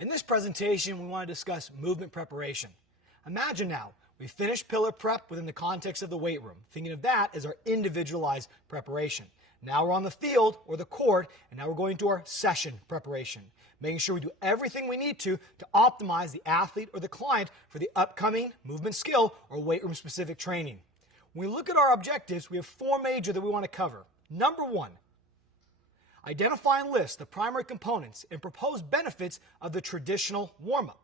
In this presentation, we want to discuss movement preparation. Imagine now, we finished pillar prep within the context of the weight room, thinking of that as our individualized preparation. Now we're on the field or the court, and now we're going to our session preparation, making sure we do everything we need to optimize the athlete or the client for the upcoming movement skill or weight room specific training. When we look at our objectives, we have four major that we want to cover. Number one, identify and list the primary components and proposed benefits of the traditional warm-up.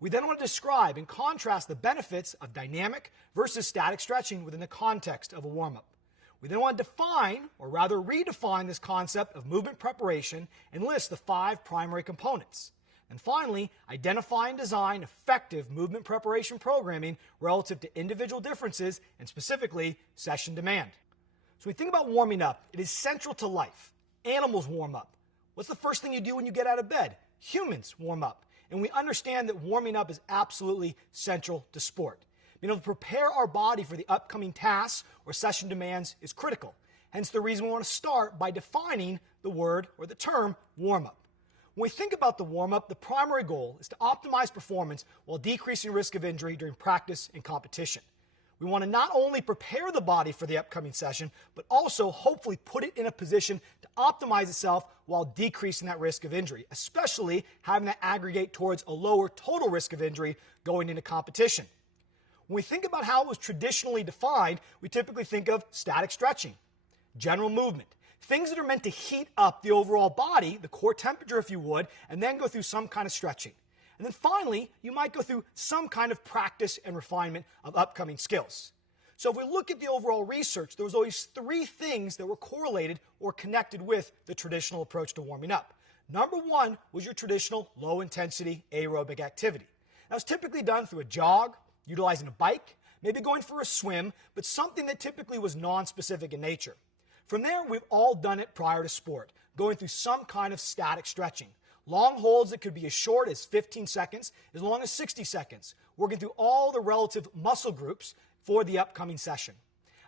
We then want to describe and contrast the benefits of dynamic versus static stretching within the context of a warm-up. We then want to define, or rather redefine, this concept of movement preparation and list the five primary components. And finally, identify and design effective movement preparation programming relative to individual differences and specifically session demand. So when we think about warming up, it is central to life. Animals warm up. What's the first thing you do when you get out of bed? Humans warm up. And we understand that warming up is absolutely central to sport. Being able to prepare our body for the upcoming tasks or session demands is critical. Hence the reason we want to start by defining the word or the term warm up. When we think about the warm-up, the primary goal is to optimize performance while decreasing risk of injury during practice and competition. We want to not only prepare the body for the upcoming session, but also hopefully put it in a position to optimize itself while decreasing that risk of injury, especially having that aggregate towards a lower total risk of injury going into competition. When we think about how it was traditionally defined, we typically think of static stretching, general movement, things that are meant to heat up the overall body, the core temperature if you would, and then go through some kind of stretching. And then finally, you might go through some kind of practice and refinement of upcoming skills. So if we look at the overall research, there was always three things that were correlated or connected with the traditional approach to warming up. Number one was your traditional low-intensity aerobic activity. That was typically done through a jog, utilizing a bike, maybe going for a swim, but something that typically was non-specific in nature. From there, we've all done it prior to sport, going through some kind of static stretching. Long holds that could be as short as 15 seconds, as long as 60 seconds, working through all the relative muscle groups for the upcoming session.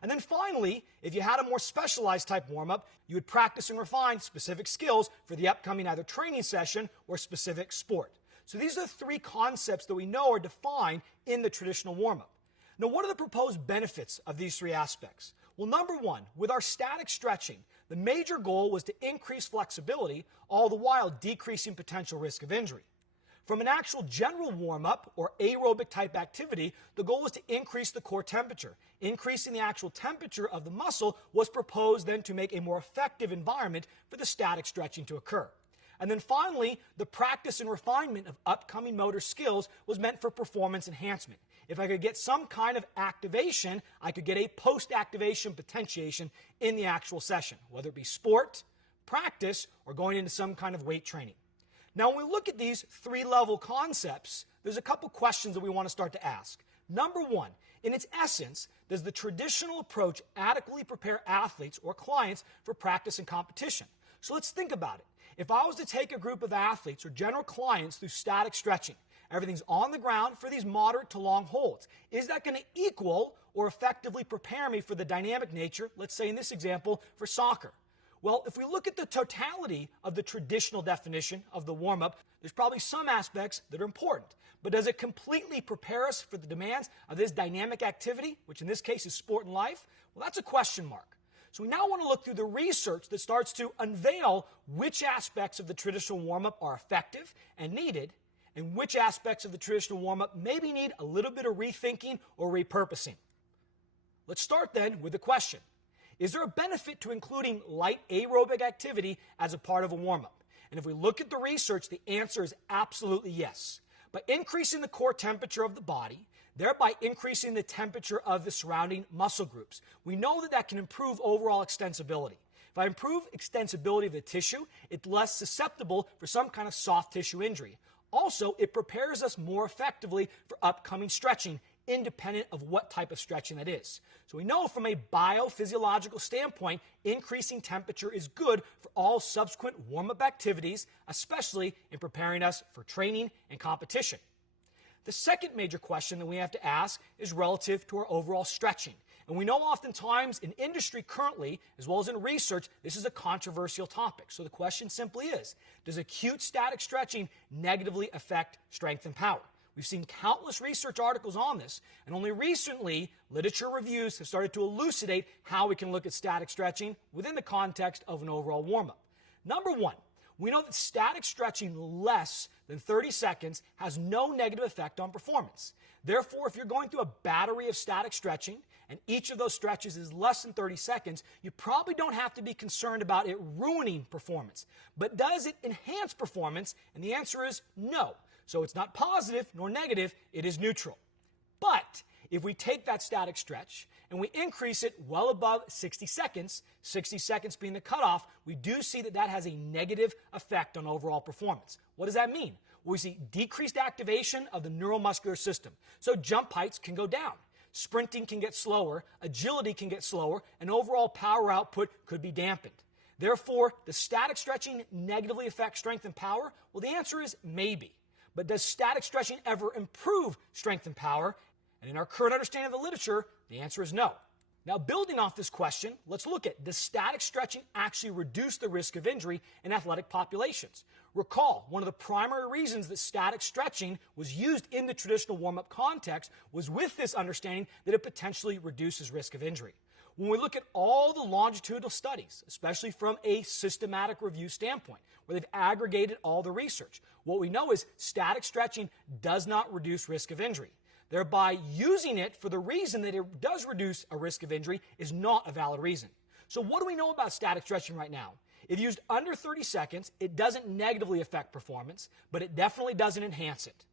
And then finally, if you had a more specialized type warm-up, you would practice and refine specific skills for the upcoming either training session or specific sport. So these are the three concepts that we know are defined in the traditional warm-up. Now, what are the proposed benefits of these three aspects? Well, number one, with our static stretching, the major goal was to increase flexibility, all the while decreasing potential risk of injury. From an actual general warm-up or aerobic type activity, the goal was to increase the core temperature. Increasing the actual temperature of the muscle was proposed then to make a more effective environment for the static stretching to occur. And then finally, the practice and refinement of upcoming motor skills was meant for performance enhancement. If I could get some kind of activation, I could get a post-activation potentiation in the actual session, whether it be sport, practice, or going into some kind of weight training. Now, when we look at these three-level concepts, there's a couple questions that we want to start to ask. Number one, in its essence, does the traditional approach adequately prepare athletes or clients for practice and competition? So let's think about it. If I was to take a group of athletes or general clients through static stretching, everything's on the ground for these moderate to long holds. Is that going to equal or effectively prepare me for the dynamic nature, let's say in this example, for soccer? Well, if we look at the totality of the traditional definition of the warm-up, there's probably some aspects that are important. But does it completely prepare us for the demands of this dynamic activity, which in this case is sport and life? Well, that's a question mark. So we now want to look through the research that starts to unveil which aspects of the traditional warm-up are effective and needed, and which aspects of the traditional warm-up maybe need a little bit of rethinking or repurposing. Let's start then with the question. Is there a benefit to including light aerobic activity as a part of a warm-up? And if we look at the research, the answer is absolutely yes. By increasing the core temperature of the body, thereby increasing the temperature of the surrounding muscle groups, we know that that can improve overall extensibility. If I improve extensibility of the tissue, it's less susceptible for some kind of soft tissue injury. Also, it prepares us more effectively for upcoming stretching, independent of what type of stretching that is. So we know from a biophysiological standpoint, increasing temperature is good for all subsequent warm-up activities, especially in preparing us for training and competition. The second major question that we have to ask is relative to our overall stretching. And we know oftentimes in industry currently, as well as in research, this is a controversial topic. So the question simply is, does acute static stretching negatively affect strength and power? We've seen countless research articles on this, and only recently, literature reviews have started to elucidate how we can look at static stretching within the context of an overall warm-up. Number one, we know that static stretching less than 30 seconds has no negative effect on performance. Therefore, if you're going through a battery of static stretching and each of those stretches is less than 30 seconds, you probably don't have to be concerned about it ruining performance. But does it enhance performance? And the answer is no. So it's not positive nor negative, it is neutral. But if we take that static stretch and we increase it well above 60 seconds being the cutoff, we do see that that has a negative effect on overall performance. What does that mean? Well, we see decreased activation of the neuromuscular system. So jump heights can go down. Sprinting can get slower, agility can get slower, and overall power output could be dampened. Therefore, does static stretching negatively affect strength and power? Well, the answer is maybe. But does static stretching ever improve strength and power? And in our current understanding of the literature, the answer is no. Now, building off this question, let's look at, does static stretching actually reduce the risk of injury in athletic populations? Recall, one of the primary reasons that static stretching was used in the traditional warm-up context was with this understanding that it potentially reduces risk of injury. When we look at all the longitudinal studies, especially from a systematic review standpoint, where they've aggregated all the research, what we know is static stretching does not reduce risk of injury. Thereby, using it for the reason that it does reduce a risk of injury is not a valid reason. So what do we know about static stretching right now? If used under 30 seconds, it doesn't negatively affect performance, but it definitely doesn't enhance it.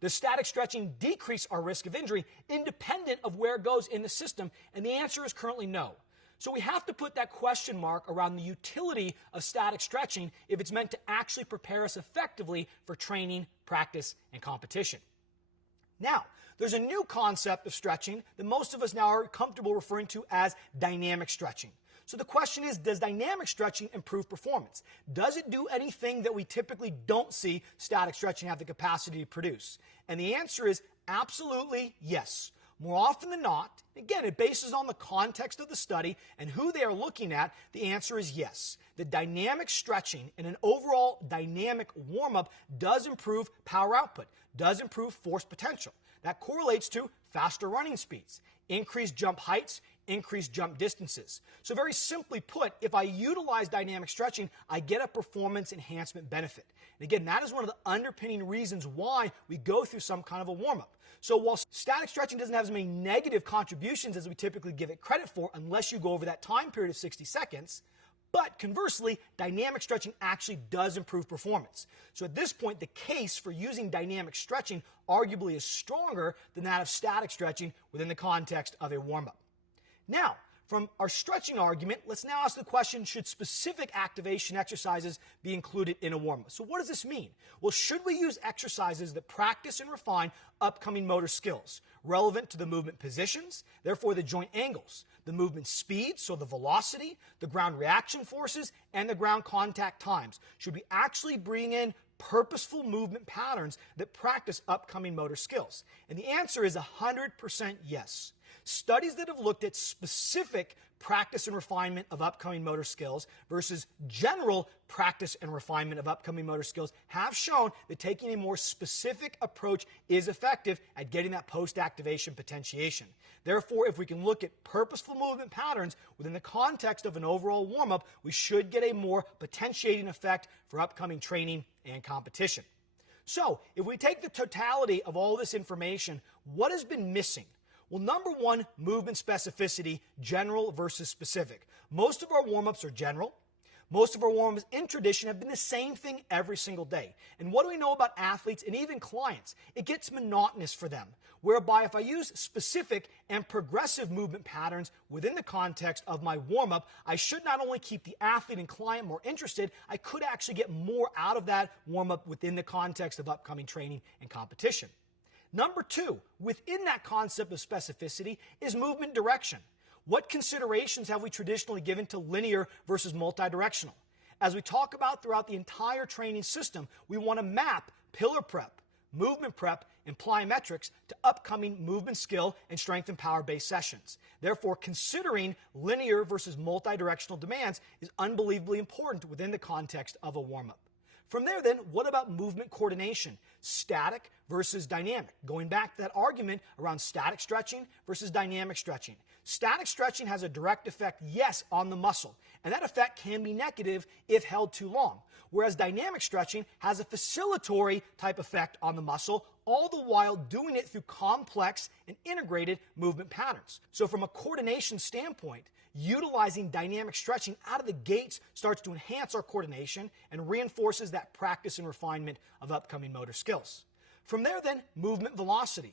Does static stretching decrease our risk of injury independent of where it goes in the system? And the answer is currently no. So we have to put that question mark around the utility of static stretching if it's meant to actually prepare us effectively for training, practice, and competition. Now, there's a new concept of stretching that most of us now are comfortable referring to as dynamic stretching. So the question is, does dynamic stretching improve performance? Does it do anything that we typically don't see static stretching have the capacity to produce? And the answer is absolutely yes. More often than not, again, it bases on the context of the study and who they are looking at, the answer is yes. The dynamic stretching in an overall dynamic warm-up does improve power output, does improve force potential. That correlates to faster running speeds, increased jump heights, increased jump distances. So very simply put, if I utilize dynamic stretching, I get a performance enhancement benefit. And again, that is one of the underpinning reasons why we go through some kind of a warm-up. So while static stretching doesn't have as many negative contributions as we typically give it credit for unless you go over that time period of 60 seconds, but conversely, dynamic stretching actually does improve performance. So at this point, the case for using dynamic stretching arguably is stronger than that of static stretching within the context of a warm-up. Now, from our stretching argument, let's now ask the question, should specific activation exercises be included in a warm-up? So what does this mean? Well, should we use exercises that practice and refine upcoming motor skills, relevant to the movement positions, therefore the joint angles, the movement speed, so the velocity, the ground reaction forces, and the ground contact times? Should we actually bring in purposeful movement patterns that practice upcoming motor skills? And the answer is 100% yes. Studies that have looked at specific practice and refinement of upcoming motor skills versus general practice and refinement of upcoming motor skills have shown that taking a more specific approach is effective at getting that post-activation potentiation. Therefore, if we can look at purposeful movement patterns within the context of an overall warm-up, we should get a more potentiating effect for upcoming training and competition. So, if we take the totality of all this information, what has been missing? Well, number one, movement specificity, general versus specific. Most of our warm-ups are general. Most of our warm-ups in tradition have been the same thing every single day. And what do we know about athletes and even clients? It gets monotonous for them, whereby if I use specific and progressive movement patterns within the context of my warm-up, I should not only keep the athlete and client more interested, I could actually get more out of that warm-up within the context of upcoming training and competition. Number two, within that concept of specificity is movement direction. What considerations have we traditionally given to linear versus multidirectional? As we talk about throughout the entire training system, we want to map pillar prep, movement prep and plyometrics to upcoming movement skill and strength and power-based sessions. Therefore, considering linear versus multi-directional demands is unbelievably important within the context of a warm-up. From there then, what about movement coordination? Static versus dynamic. Going back to that argument around static stretching versus dynamic stretching. Static stretching has a direct effect, yes, on the muscle, and that effect can be negative if held too long. Whereas dynamic stretching has a facilitatory type effect on the muscle, all the while doing it through complex and integrated movement patterns. So from a coordination standpoint, utilizing dynamic stretching out of the gates starts to enhance our coordination and reinforces that practice and refinement of upcoming motor skills. From there then, movement velocity.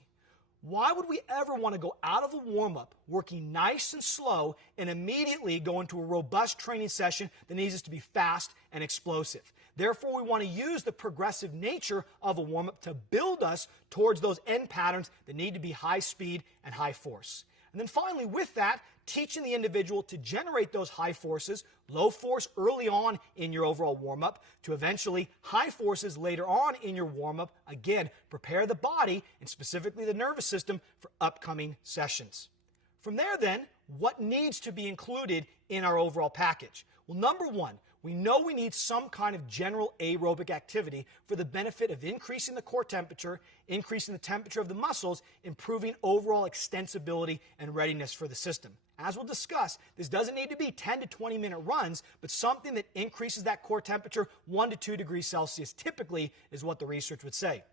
Why would we ever want to go out of a warm-up working nice and slow and immediately go into a robust training session that needs us to be fast and explosive? Therefore, we want to use the progressive nature of a warm-up to build us towards those end patterns that need to be high speed and high force. And then finally, with that, teaching the individual to generate those high forces, low force early on in your overall warm-up, to eventually high forces later on in your warm-up. Again, prepare the body and specifically the nervous system for upcoming sessions. From there then, what needs to be included in our overall package? Well, number one, we know we need some kind of general aerobic activity for the benefit of increasing the core temperature, increasing the temperature of the muscles, improving overall extensibility and readiness for the system. As we'll discuss, this doesn't need to be 10 to 20-minute runs, but something that increases that core temperature 1 to 2 degrees Celsius typically is what the research would say.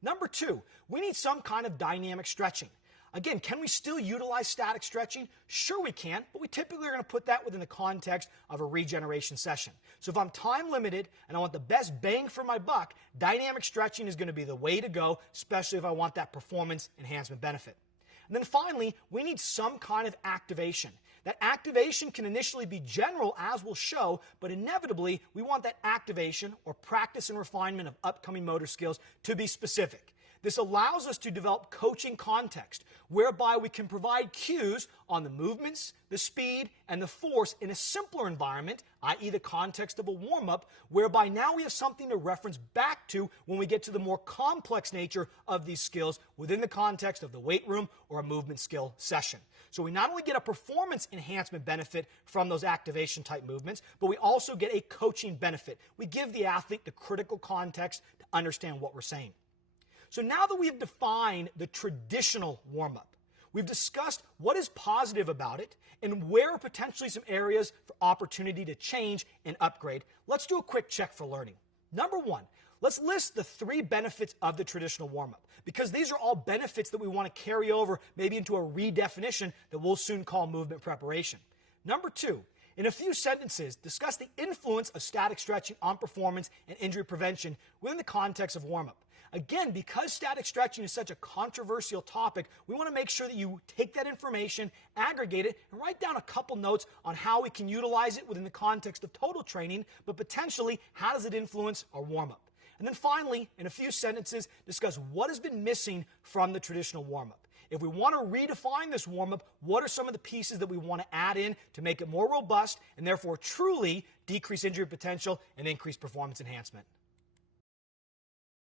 Number two, we need some kind of dynamic stretching. Again, can we still utilize static stretching? Sure we can, but we typically are going to put that within the context of a regeneration session. So if I'm time limited and I want the best bang for my buck, dynamic stretching is going to be the way to go, especially if I want that performance enhancement benefit. And then finally, we need some kind of activation. That activation can initially be general, as we'll show, but inevitably, we want that activation or practice and refinement of upcoming motor skills to be specific. This allows us to develop coaching context, whereby we can provide cues on the movements, the speed, and the force in a simpler environment, i.e. the context of a warm-up, whereby now we have something to reference back to when we get to the more complex nature of these skills within the context of the weight room or a movement skill session. So we not only get a performance enhancement benefit from those activation type movements, but we also get a coaching benefit. We give the athlete the critical context to understand what we're saying. So now that we've defined the traditional warm-up, we've discussed what is positive about it and where are potentially some areas for opportunity to change and upgrade, let's do a quick check for learning. Number one, let's list the 3 benefits of the traditional warm-up, because these are all benefits that we want to carry over maybe into a redefinition that we'll soon call movement preparation. Number 2, in a few sentences, discuss the influence of static stretching on performance and injury prevention within the context of warm-up. Again, because static stretching is such a controversial topic, we want to make sure that you take that information, aggregate it, and write down a couple notes on how we can utilize it within the context of total training, but potentially how does it influence our warm-up. And then finally, in a few sentences, discuss what has been missing from the traditional warm-up. If we want to redefine this warm-up, what are some of the pieces that we want to add in to make it more robust and therefore truly decrease injury potential and increase performance enhancement?